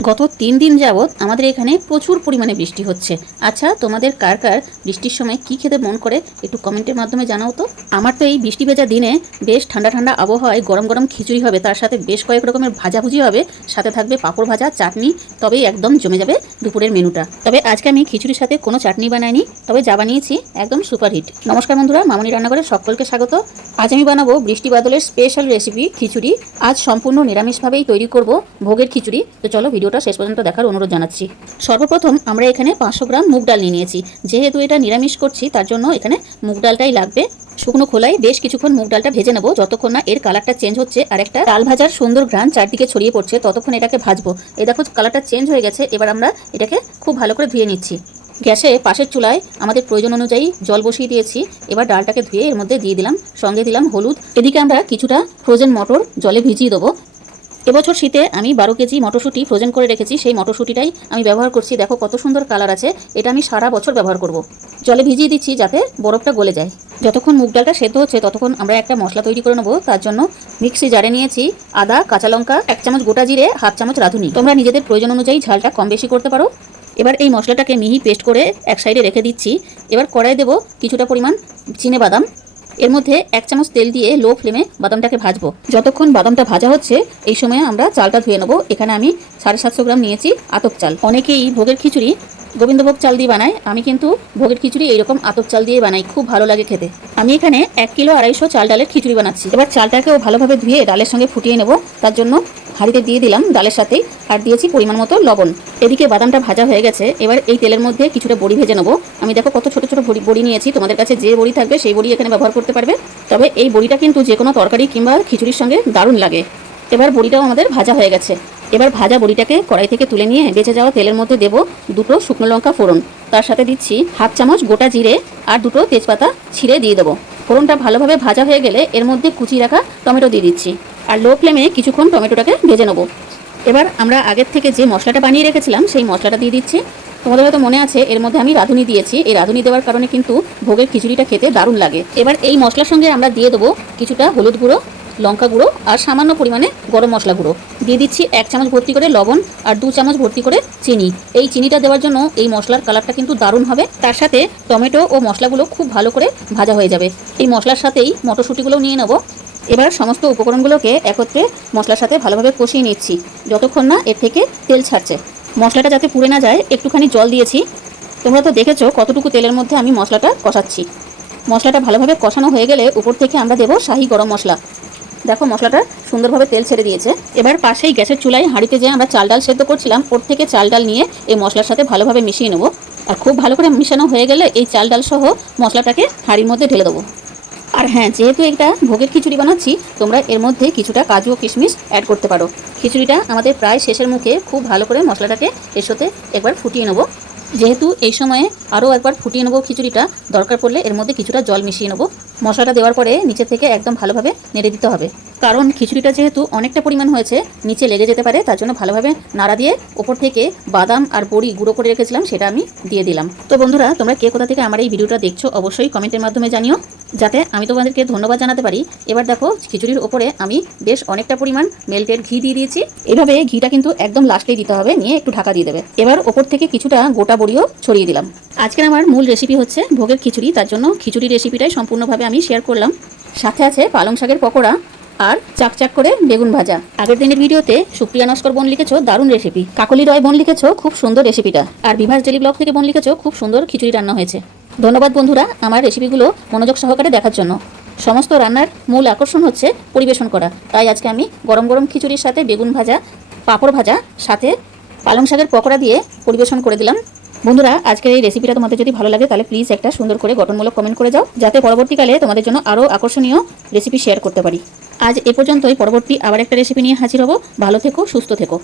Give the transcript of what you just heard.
গত তিন দিন যাবৎ আমাদের এখানে প্রচুর পরিমাণে বৃষ্টি হচ্ছে। আচ্ছা তোমাদের কার কার বৃষ্টির সময় কি খেতে মন করে একটু কমেন্টের মাধ্যমে জানাও তো। আমার তো এই বৃষ্টি ভেজা দিনে বেশ ঠান্ডা ঠান্ডা আবহাওয়ায় গরম গরম খিচুড়ি হবে, তার সাথে বেশ কয়েক রকমের ভাজাভুজি হবে, সাথে থাকবে পাঁপড় ভাজা, চাটনি, তবেই একদম জমে যাবে দুপুরের মেনুটা। তবে আজকে আমি খিচুড়ির সাথে কোনো চাটনি বানাইনি, তবে যা বানিয়েছি একদম সুপারহিট নমস্কার বন্ধুরা, মামনি রান্নাঘরে সকলকে স্বাগত। আজ আমি বানাবো বৃষ্টি বাদলের স্পেশাল রেসিপি খিচুড়ি। আজ সম্পূর্ণ নিরামিষভাবেই তৈরি করব ভোগের খিচুড়ি। তো চলো ভিডিওটা শেষ পর্যন্ত দেখার অনুরোধ জানাচ্ছি। সর্বপ্রথম আমরা এখানে পাঁচশো গ্রাম মুগ ডাল নিয়ে নিয়েছি। যেহেতু এটা নিরামিষ করছি, তার জন্য এখানে মুগ ডালটাই লাগবে। শুকনো খোলায় বেশ কিছুক্ষণ মুগ ডালটা ভেজে নেব, যতক্ষণ না এর কালারটা চেঞ্জ হচ্ছে আর একটা ডাল ভাজার সুন্দর ঘ্রাণ চারদিকে ছড়িয়ে পড়ছে, ততক্ষণ এটাকে ভাজবো। এই দেখো কালারটা চেঞ্জ হয়ে গেছে, এবার আমরা এটাকে খুব ভালো করে ধুয়ে নিচ্ছি। গ্যাসে পাশের চুলায় আমাদের প্রয়োজন অনুযায়ী জল বসিয়ে দিয়েছি, এবার ডালটাকে ধুয়ে এর মধ্যে দিয়ে দিলাম, সঙ্গে দিলাম হলুদ। এদিকে আমরা কিছুটা ফ্রোজেন মটর জলে ভিজিয়ে দেবো। এবছর শীতে আমি বারো কেজি মটরশুঁটি ফ্রোজেন করে রেখেছি, সেই মটরশুঁটিটাই আমি ব্যবহার করছি। দেখো কত সুন্দর কালার আছে, এটা আমি সারা বছর ব্যবহার করব। জলে ভিজিয়ে দিচ্ছি যাতে বরফটা গলে যায়। যতক্ষণ মুগ ডালটা সেদ্ধ হচ্ছে, ততক্ষণ আমরা একটা মশলা তৈরি করে নেব। তার জন্য মিক্সি জারে নিয়েছি আদা, কাঁচা লঙ্কা, এক চামচ গোটা জিরে, হাফ চামচ রাঁধুনি। তোমরা নিজেদের প্রয়োজন অনুযায়ী ঝালটা কম বেশি করতে পারো। এবার এই মশলাটাকে মিহি পেস্ট করে এক সাইডে রেখে দিচ্ছি। এবার কড়াই দেবো কিছুটা পরিমাণ চিনে বাদাম। এর মধ্যে এক চামচ তেল দিয়ে লো ফ্লেমে বাদামটাকে ভাজবো। যতক্ষণ বাদামটা ভাজা হচ্ছে, এই সময় আমরা চালটা ধুয়ে নেব। এখানে আমি সাড়ে সাতশো গ্রাম নিয়েছি আতপ চাল। অনেকেই ভোগের খিচুড়ি গোবিন্দভোগ চাল দিয়ে বানায়। আমি কিন্তু ভোগের খিচুড়ি এইরকম আতপ চাল দিয়ে বানাই, খুব ভালো লাগে খেতে। আমি এখানে এক কিলো আড়াইশো চাল ডালের খিচুড়ি বানাচ্ছি। এবার চালটাকেও ভালোভাবে ধুয়ে ডালের সঙ্গে ফুটিয়ে নেব। তার জন্য হাঁড়িতে দিয়ে দিলাম ডালের সাথেই। আর দিয়েছি পরিমাণ মতো লবণ। এদিকে বাদামটা ভাজা হয়ে গেছে। এবার এই তেলের মধ্যে কিছুটা বড়ি ভেজে নেব। আমি দেখো কত ছোট ছোট বড়ি বড়ি নিয়েছি। তোমাদের কাছে যে বড়ি থাকবে সেই বড়ি এখানে ব্যবহার করতে পারবে। তবে এই বড়িটা কিন্তু যে কোনো তরকারি কিংবা খিচুড়ির সঙ্গে দারুণ লাগে। এবার বড়িটাও আমাদের ভাজা হয়ে গেছে। এবার ভাজা বড়িটাকে কড়াই থেকে তুলে নিয়ে বেঁচে যাওয়া তেলের মধ্যে দেবো দুটো শুকনো লঙ্কা ফোড়ন। তার সাথে দিচ্ছি হাফ চামচ গোটা জিরে আর দুটো তেজপাতা ছিঁড়ে দিয়ে দেবো। ফোড়নটা ভালোভাবে ভাজা হয়ে গেলে এর মধ্যে কুচি রাখা টমেটো দিয়ে দিচ্ছি আর লো ফ্লেমে কিছুক্ষণ টমেটোটাকে ভেজে নেব। এবার আমরা আগের থেকে যে মশলাটা বানিয়ে রেখেছিলাম সেই মশলাটা দিয়ে দিচ্ছি। তোমাদের হয়তো মনে আছে, এর মধ্যে আমি রাঁধুনি দিয়েছি। এই রাঁধুনি দেওয়ার কারণে কিন্তু ভোগের খিচুড়িটা খেতে দারুণ লাগে। এবার এই মশলার সঙ্গে আমরা দিয়ে দেবো কিছুটা হলুদ গুঁড়ো লঙ্কা গুঁড়ো আর সামান্য পরিমাণে গরম মশলা গুঁড়ো। দিয়ে দিচ্ছি এক চামচ ভর্তি করে লবণ আর দু চামচ ভর্তি করে চিনি। এই চিনিটা দেওয়ার জন্য এই মশলার কালারটা কিন্তু দারুণ হবে। তার সাথে টমেটো ও মশলাগুলো খুব ভালো করে ভাজা হয়ে যাবে। এই মশলার সাথেই মটরশুঁটিগুলো নিয়ে নেব। এবার সমস্ত উপকরণগুলোকে একত্রে মশলার সাথে ভালোভাবে কষিয়ে নিচ্ছি। যতক্ষণ না এর থেকে তেল ছাড়ছে। মশলাটা যাতে পুড়ে না যায়, একটুখানি জল দিয়েছি। তোমরা তো দেখেছ কতটুকু তেলের মধ্যে আমি মশলাটা কষাচ্ছি। মশলাটা ভালোভাবে কষানো হয়ে গেলে উপর থেকে আমরা দেবো শাহি গরম মশলা। দেখো, মশলাটা সুন্দরভাবে তেল ছেড়ে দিয়েছে। এবার পাশেই গ্যাসের চুলায় হাঁড়িতে যে আমরা চাল ডাল সেদ্ধ করছিলাম। ওর থেকে চাল ডাল নিয়ে এই মশলার সাথে ভালোভাবে মিশিয়ে নেব। আর খুব ভালো করে মিশানো হয়ে গেলে এই চাল ডাল সহ মশলাটাকে হাঁড়ির মধ্যে ঢেলে দেবো। আর হ্যাঁ যেহেতু এটা ভোগের খিচুড়ি বানাচ্ছি, তোমরা এর মধ্যে কিছুটা কাজু ও কিশমিশ অ্যাড করতে পারো। খিচুড়িটা আমাদের প্রায় শেষের মুখে খুব ভালো করে মশলাটাকে এর সাথে একবার ফুটিয়ে নেব। যেহেতু এই সময়ে আরও একবার ফুটিয়ে নেব খিচুড়িটা, দরকার পড়লে এর মধ্যে কিছুটা জল মিশিয়ে নেব। মশলাটা দেওয়ার পরে নিচে থেকে একদম ভালোভাবে নেড়ে দিতে হবে। কারণ খিচুড়িটা যেহেতু অনেকটা পরিমাণ হয়েছে, নিচে লেগে যেতে পারে, তার জন্য ভালোভাবে নাড়া দিয়ে ওপর থেকে বাদাম আর বড়ি গুঁড়ো করে রেখেছিলাম, সেটা আমি দিয়ে দিলাম। তো বন্ধুরা, তোমরা কে কোথা থেকে আমার এই ভিডিওটা দেখছ, অবশ্যই কমেন্টের মাধ্যমে জানিও। যাতে আমি তোমাদেরকে ধন্যবাদ জানাতে পারি। এবার দেখো, খিচুড়ির ওপরে আমি বেশ অনেকটা পরিমাণ মেল্টেড ঘি দিয়ে দিয়েছি। এভাবে ঘিটা কিন্তু একদম লাস্টেই দিতে হবে, নিয়ে একটু ঢাকা দিয়ে দেবে। এবার ওপর থেকে কিছুটা গোটা বড়িও ছড়িয়ে দিলাম। আজকের আমার মূল রেসিপি হচ্ছে ভোগের খিচুড়ি, তার জন্য খিচুড়ি রেসিপিটাই সম্পূর্ণভাবে আমি শেয়ার করলাম। সাথে আছে পালং শাকের পকোড়া আর চাকচাক করে বেগুন ভাজা। আগের দিনের ভিডিওতে সুপ্রিয়া নস্কর বোন লিখেছো, দারুণ রেসিপি কাকলি রয় বোন লিখেছো, খুব সুন্দর রেসিপিটা আর বিভাস ডেলি ব্লগ থেকে বোন লিখেছো, খুব সুন্দর খিচুড়ি রান্না হয়েছে। ধন্যবাদ বন্ধুরা আমার রেসিপিগুলো মনোযোগ সহকারে দেখার জন্য। সমস্ত রান্নার মূল আকর্ষণ হচ্ছে পরিবেশন করা। তাই আজকে আমি গরম গরম খিচুড়ির সাথে বেগুন ভাজা, পাঁপড় ভাজা, সাথে পালং শাকের পকোড়া দিয়ে পরিবেশন করে দিলাম। বন্ধুরা, আজকের এই রেসিপিটা তোমাদের যদি ভালো লাগে, তাহলে প্লিজ একটা সুন্দর করে গঠনমূলক কমেন্ট করে যাও, যাতে পরবর্তীকালে তোমাদের জন্য আরও আকর্ষণীয় রেসিপি শেয়ার করতে পারি। আজ এ পর্যন্তই, পরবর্তী আবার একটা রেসিপি নিয়ে হাজির হব। ভালো থেকো, সুস্থ থেকো।